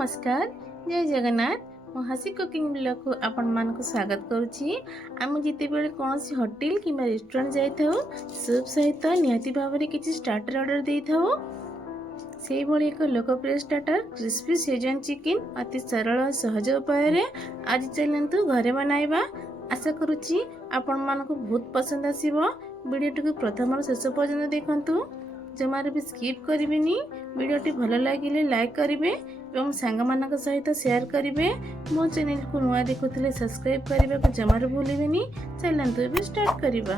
नमस्कार जय जगन्नाथ मो हसी कुकिंग ब्लॉग को आपण मान को स्वागत करुच्ची। आम जिते बेले कौन होटेल कि रेस्टोरेंट जाइए सूप सहित निहाती भाव में किसी स्टार्टर ऑर्डर दे था से भली एक लोकप्रिय स्टार्टर क्रिस्पी शेजवान चिकेन अति सरल और सहज उपाय आज चलतु घरे बनाइबा। आशा करुच्ची आपण मान को बहुत पसंद आसीबो। वीडियोटी को प्रथम शेष पर्यंत देखंतु, जमार भी स्किप करिवेनी। वीडियोटी भल लगे लाइक करेंगे और सांग मान सहित शेयर करेंगे। मो चैनल को नुआ देखुले सब्सक्राइब करने को जमार भूलें। चलते भी स्टार्ट करवा।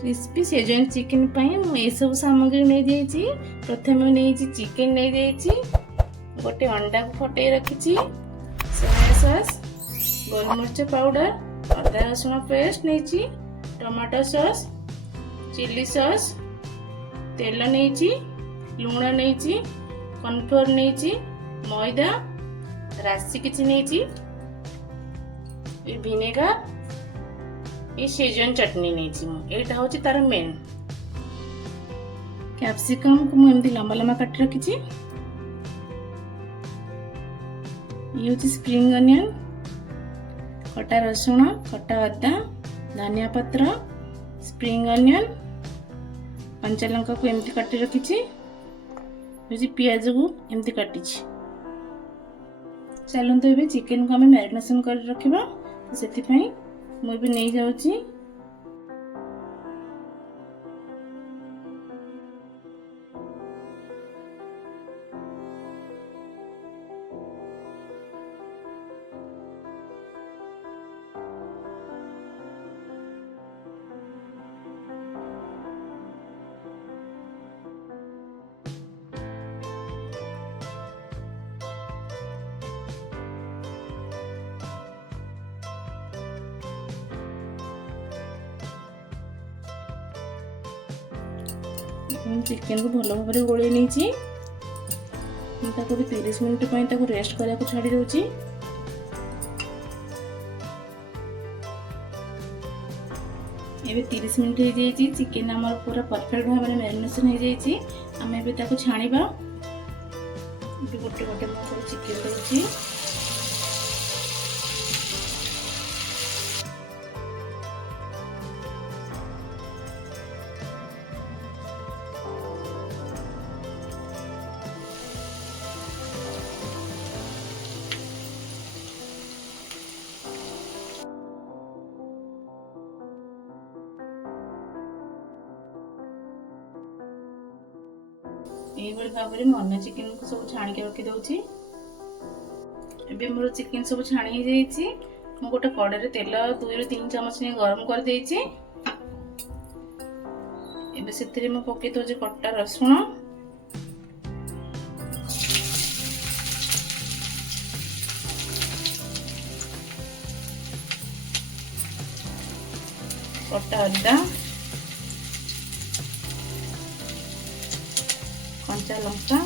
क्रिस्पी शेजवान चिकेन ये सब सामग्री नहीं जाइए। प्रथम नहीं चिकेन नहीं जाइए, गोटे अंडा को फटे रखी, सोया सॉस, गोलमरिच पाउडर, अदा रसुण पेस्ट नहीं, टमाटो सॉस, चिली सॉस, तेल नहीं, लुण नहीं, कॉर्नफ्लोर नहीं, मैदा, राशि किसी नहीं, विनेगर, ये शेजवान चटनी नहीं। एटा हूँ तार मेन। कैप्सिकम को मुझे लंबा लंबा काट रखी, ये स्प्रिंग अनियन, कटा रसुण, कटा अदा, धनिया पत्र, स्प्रिंग अनियन, कंचा लंका को एमती काटी रखी, पियाज को एमती काटी। चलते ये चिकेन को आम मैरिनेशन कर रखा। से मुझे नहीं जाऊँगी। चिकेन को भल भाव गोले नहीं 30 मिनट रेस्ट करने छाड़ी दूची। ये 30 मिनट हो जाए चिकेन आम पूरा परफेक्ट भाव में मैरिनेशन हो जाए। आम ए छाणीबा। गोटे गोटे मैं चिकेन दूची। यही भाव में अन्य चिकेन को सब छाणी के रखी दूची। मोर चिकेन सब छाणी जाइए। मु गोटे कड़े तेल 2 ରୁ 3 चमच नहीं गरम कर देइछि। एबे सेतिरे मु पके दोजे कट्टा रसुण, कट्टा अदा, कंचा लंका,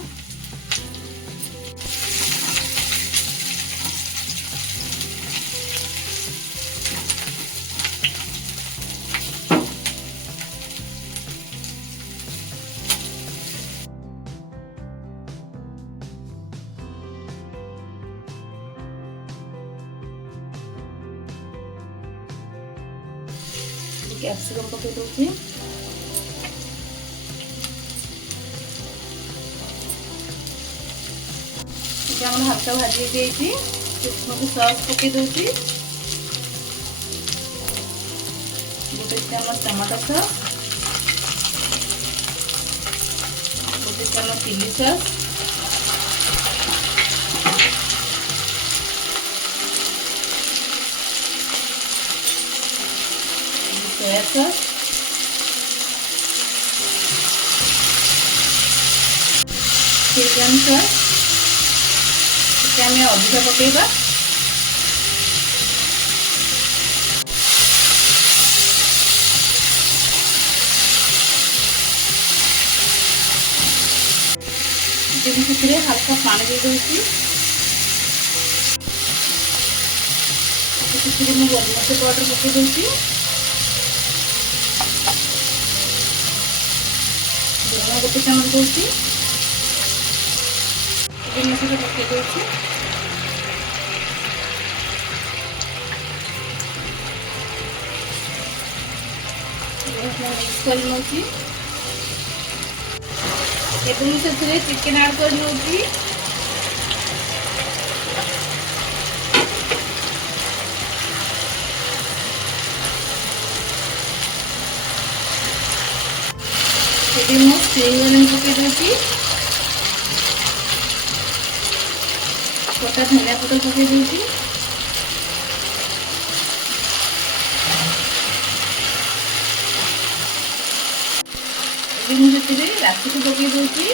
कैप्सिकम पके दूसरी, हल्का भाजी जाइए। सॉस पके दूसरी, गोटे चामच टमाटो सॉस, गोटे चामच chilli sauce, soya sauce, Schezwan sauce अधिक पकेगा। हल्का पानी दे दूसरी, ସେଥିରେ ମୁଁ ଗୋଲମରିଚ ପାଉଡର ପକାଇ ଦେଉଛି, ଲୁଣ 1 ଚାମଚ ଦେଉଛି, ଏବେ ମସଲା ପକାଇ ଦେଉଛି। ମିକ୍ସ କରି ନେଉଛି। ଏବେ ମୁଁ ସେଥିରେ ଚିକେନ ଆଡ୍ କରି ନେଉଛି। ଏବେ ମୁଁ ସ୍ପ୍ରିଙ୍ଗ ଅନିଅନ ପକାଇ ଦେଉଛି, କଟା ଧନିଆ ପତ୍ର ପକାଇ ଦେଉଛି, ଏବେ ମୁଁ ସେଥିରେ ରାଶିକୁ ପକାଇ ଦେଉଛି।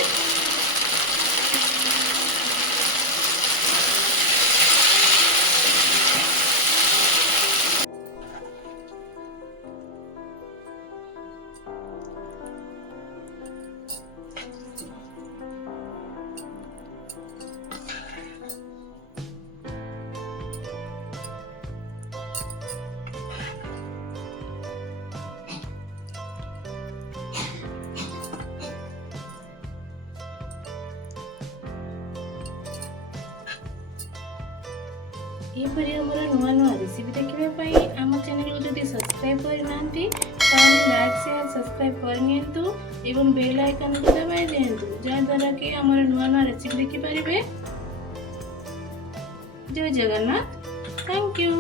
ଏହିପରି ଆମର ନୂଆ ନୂଆ ରେସିପି ଦେଖିବା ପାଇଁ ଆମ ଚ୍ୟାନେଲକୁ ଯଦି ସବସ୍କ୍ରାଇବ୍ କରିନାହାନ୍ତି ତାହେଲେ ଲାଇକ୍ ସେୟାର ସବସ୍କ୍ରାଇବ୍ କରିନିଅନ୍ତୁ ଏବଂ ବେଲ୍ ଆଇକନକୁ ଦବାଇ ଦିଅନ୍ତୁ, ଯାହାଦ୍ୱାରା କି ଆମର ନୂଆ ନୂଆ ରେସିପି ଦେଖିପାରିବେ। ଜୟ ଜଗନ୍ନାଥ, ଥ୍ୟାଙ୍କ ୟୁ।